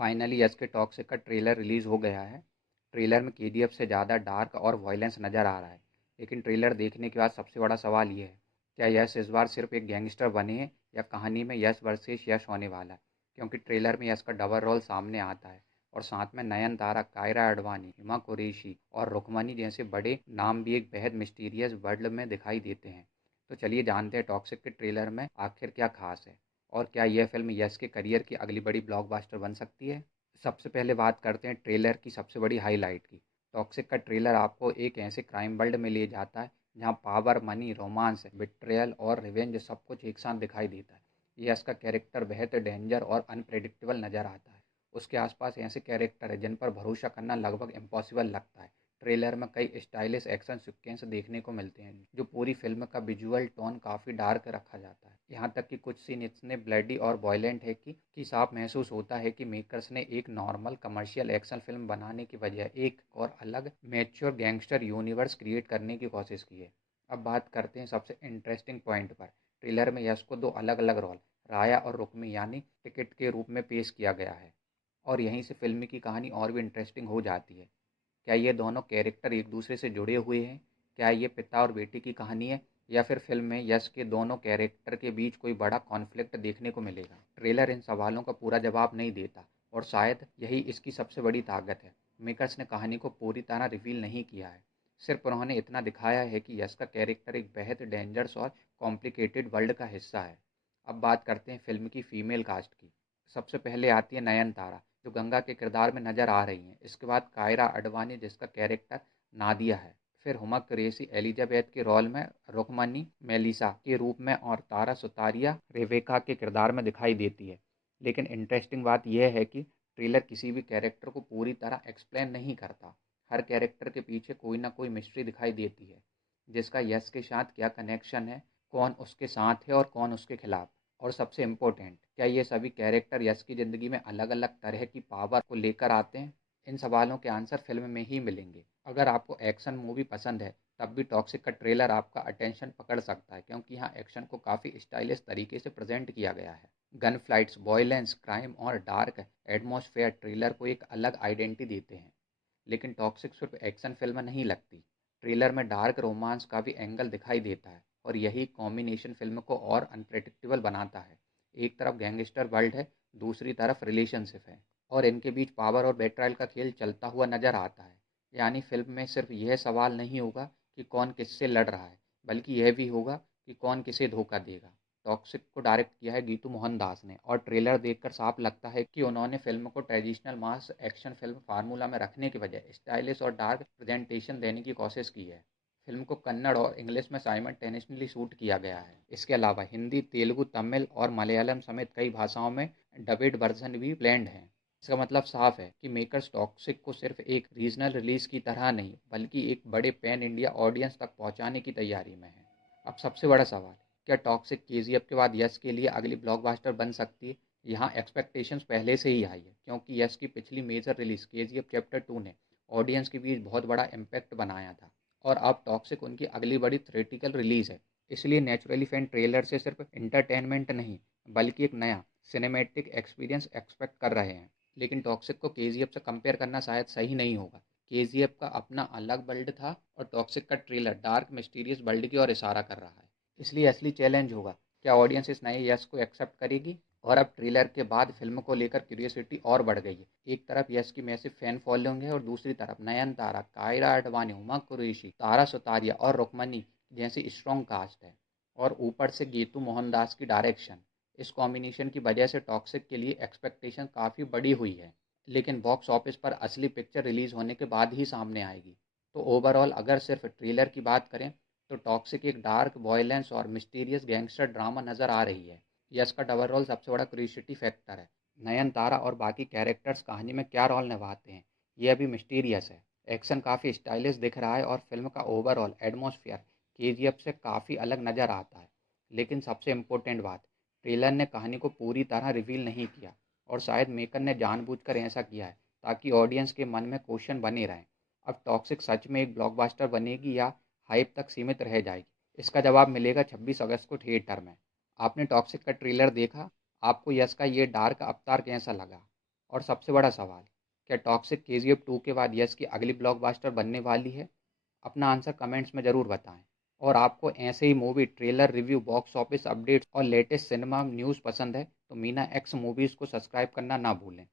Finally yes के toxic का trailer release हो गया है। ट्रेलर में केजीएफ से ज़्यादा डार्क और वॉयलेंस नज़र आ रहा है। लेकिन ट्रेलर देखने के बाद सबसे बड़ा सवाल ये है, क्या यश इस बार सिर्फ एक गैंगस्टर बने हैं या कहानी में यश वर्सेस यश होने वाला है? क्योंकि ट्रेलर में यश का डबल रोल सामने आता है और साथ में नयनतारा, कायरा अडवाणी, हिमा कुरैशी और रुकमनी जैसे बड़े नाम भी एक बेहद मिस्टीरियस वर्ल्ड में दिखाई देते हैं। तो चलिए जानते हैं टॉक्सिक के ट्रेलर में आखिर क्या खास है और क्या यह फिल्म यश के करियर की अगली बड़ी ब्लॉकबस्टर बन सकती है। सबसे पहले बात करते हैं ट्रेलर की सबसे बड़ी हाईलाइट की। टॉक्सिक का ट्रेलर आपको एक ऐसे क्राइम वर्ल्ड में ले जाता है जहां पावर, मनी, रोमांस, बिट्रेयल और रिवेंज सब कुछ एक साथ दिखाई देता है। यश का कैरेक्टर बेहद डेंजर और अनप्रेडिक्टेबल नज़र आता है। उसके आसपास ऐसे कैरेक्टर है जिन पर भरोसा करना लगभग इम्पॉसिबल लगता है। ट्रेलर में कई स्टाइलिश एक्शन सीक्वेंस देखने को मिलते हैं जो पूरी फिल्म का विजुअल टोन काफ़ी डार्क रखा जाता है। यहाँ तक कि कुछ सीन इतने ब्लडी और वॉयलेंट है कि साफ महसूस होता है कि मेकर्स ने एक नॉर्मल कमर्शियल एक्शन फिल्म बनाने की बजाय एक और अलग मैच्योर गैंगस्टर यूनिवर्स क्रिएट करने की कोशिश की है। अब बात करते हैं सबसे इंटरेस्टिंग पॉइंट पर। ट्रेलर में यश को दो अलग अलग रोल, राया और रुक्मी यानी टिकट के रूप में पेश किया गया है और यहीं से फिल्म की कहानी और भी इंटरेस्टिंग हो जाती है। क्या ये दोनों कैरेक्टर एक दूसरे से जुड़े हुए हैं? क्या ये पिता और बेटी की कहानी है या फिर फिल्म में यश के दोनों कैरेक्टर के बीच कोई बड़ा कॉन्फ्लिक्ट देखने को मिलेगा? ट्रेलर इन सवालों का पूरा जवाब नहीं देता और शायद यही इसकी सबसे बड़ी ताकत है। मेकर्स ने कहानी को पूरी तरह रिवील नहीं किया है, सिर्फ उन्होंने इतना दिखाया है कि यश का कैरेक्टर एक बेहद डेंजरस और कॉम्प्लिकेटेड वर्ल्ड का हिस्सा है। अब बात करते हैं फिल्म की फीमेल कास्ट की। सबसे पहले आती है नयनतारा, जो गंगा के किरदार में नजर आ रही हैं। इसके बाद कायरा अडवाणी, जिसका कैरेक्टर नादिया है। फिर हुमा कुरैशी एलिजाबेथ के रोल में, रुकमनी मेलिसा के रूप में और तारा सुतारिया रेवेका के किरदार में दिखाई देती है। लेकिन इंटरेस्टिंग बात यह है कि ट्रेलर किसी भी कैरेक्टर को पूरी तरह एक्सप्लेन नहीं करता। हर कैरेक्टर के पीछे कोई ना कोई मिस्ट्री दिखाई देती है, जिसका यश के साथ क्या कनेक्शन है, कौन उसके साथ है और कौन उसके खिलाफ। और सबसे इम्पोर्टेंट, क्या ये सभी कैरेक्टर यश की ज़िंदगी में अलग अलग तरह की पावर को लेकर आते हैं? इन सवालों के आंसर फिल्म में ही मिलेंगे। अगर आपको एक्शन मूवी पसंद है तब भी टॉक्सिक का ट्रेलर आपका अटेंशन पकड़ सकता है, क्योंकि यहाँ एक्शन को काफ़ी स्टाइलिश तरीके से प्रेजेंट किया गया है। गन फ्लाइट्स, वॉयलेंस, क्राइम और डार्क एटमॉस्फेयर ट्रेलर को एक अलग आइडेंटिटी देते हैं। लेकिन टॉक्सिक सिर्फ एक्शन फिल्म नहीं लगती। ट्रेलर में डार्क रोमांस का भी एंगल दिखाई देता है और यही कॉम्बिनेशन फिल्म को और अनप्रेडिक्टेबल बनाता है। एक तरफ गैंगस्टर वर्ल्ड है, दूसरी तरफ रिलेशनशिप है और इनके बीच पावर और बेट्रायल का खेल चलता हुआ नजर आता है। यानी फिल्म में सिर्फ यह सवाल नहीं होगा कि कौन किससे लड़ रहा है, बल्कि यह भी होगा कि कौन किसे धोखा देगा। टॉक्सिक को डायरेक्ट किया है गीतू मोहन दास ने और ट्रेलर देखकर साफ लगता है कि उन्होंने फिल्म को traditional mass action film formula में रखने के बजाय स्टाइलिश और डार्क प्रेजेंटेशन देने की कोशिश की है। फिल्म को कन्नड़ और इंग्लिश में साइमल्टेनियसली शूट किया गया है। इसके अलावा हिंदी, तेलुगु, तमिल और मलयालम समेत कई भाषाओं में डबिड वर्जन भी ब्लेंड हैं। इसका मतलब साफ है कि मेकर्स टॉक्सिक को सिर्फ एक रीजनल रिलीज की तरह नहीं, बल्कि एक बड़े पैन इंडिया ऑडियंस तक पहुंचाने की तैयारी में है। अब सबसे बड़ा सवाल, क्या टॉक्सिक केजीएफ के बाद यश के लिए अगली ब्लॉकबस्टर बन सकती है? यहाँ एक्सपेक्टेशंस पहले से ही हाई है, क्योंकि यश की पिछली मेजर रिलीज केजीएफ चैप्टर 2 ने ऑडियंस के बीच बहुत बड़ा इम्पैक्ट बनाया था और अब टॉक्सिक उनकी अगली बड़ी थ्रेटिकल रिलीज है। इसलिए नेचुरली फैन ट्रेलर से सिर्फ इंटरटेनमेंट नहीं, बल्कि एक नया सिनेमैटिक एक्सपीरियंस एक्सपेक्ट कर रहे हैं। लेकिन टॉक्सिक को केजीएफ से कंपेयर करना शायद सही नहीं होगा। केजीएफ का अपना अलग वर्ल्ड था और टॉक्सिक का ट्रेलर डार्क मिस्टीरियस वर्ल्ड की ओर इशारा कर रहा है। इसलिए असली चैलेंज होगा, क्या ऑडियंस इस नए यश को एक्सेप्ट करेगी? और अब ट्रेलर के बाद फिल्म को लेकर क्यूरियोसिटी और बढ़ गई है। एक तरफ यश की मैसिव फैन फॉलोइंग है और दूसरी तरफ नयनतारा, कायरा अडवाणी, हुमा कुरैशी, तारा सुतारिया और रुक्मनी जैसी स्ट्रॉन्ग कास्ट है और ऊपर से गीतू मोहनदास की डायरेक्शन। इस कॉम्बिनेशन की वजह से टॉक्सिक के लिए एक्सपेक्टेशन काफ़ी बड़ी हुई है, लेकिन बॉक्स ऑफिस पर असली पिक्चर रिलीज होने के बाद ही सामने आएगी। तो ओवरऑल अगर सिर्फ ट्रेलर की बात करें तो टॉक्सिक एक डार्क, वॉयलेंस और मिस्टीरियस गैंगस्टर ड्रामा नज़र आ रही है। यश का डबल रोल सबसे बड़ा क्यूरियोसिटी फैक्टर है। नयनतारा और बाकी कैरेक्टर्स कहानी में क्या रोल निभाते हैं, यह भी मिस्टीरियस है। एक्शन काफ़ी स्टाइलिश दिख रहा है और फिल्म का ओवरऑल एटमॉस्फेयर केजीएफ से काफ़ी अलग नज़र आता है। लेकिन सबसे इम्पोर्टेंट बात, ट्रेलर ने कहानी को पूरी तरह रिवील नहीं किया और शायद मेकर ने जानबूझकर ऐसा किया है ताकि ऑडियंस के मन में क्वेश्चन बने रहें। अब टॉक्सिक सच में एक ब्लॉकबस्टर बनेगी या हाइप तक सीमित रह जाएगी, इसका जवाब मिलेगा 26 अगस्त को थिएटर में। आपने टॉक्सिक का ट्रेलर देखा? आपको यश का ये डार्क अवतार कैसा लगा? और सबसे बड़ा सवाल, क्या टॉक्सिक KGF 2 के बाद यश की अगली ब्लॉकबस्टर बनने वाली है? अपना आंसर कमेंट्स में ज़रूर बताएं। और आपको ऐसे ही movie trailer review, box office updates और लेटेस्ट सिनेमा न्यूज़ पसंद है तो मीना एक्स मूवीज़ को सब्सक्राइब करना ना भूलें।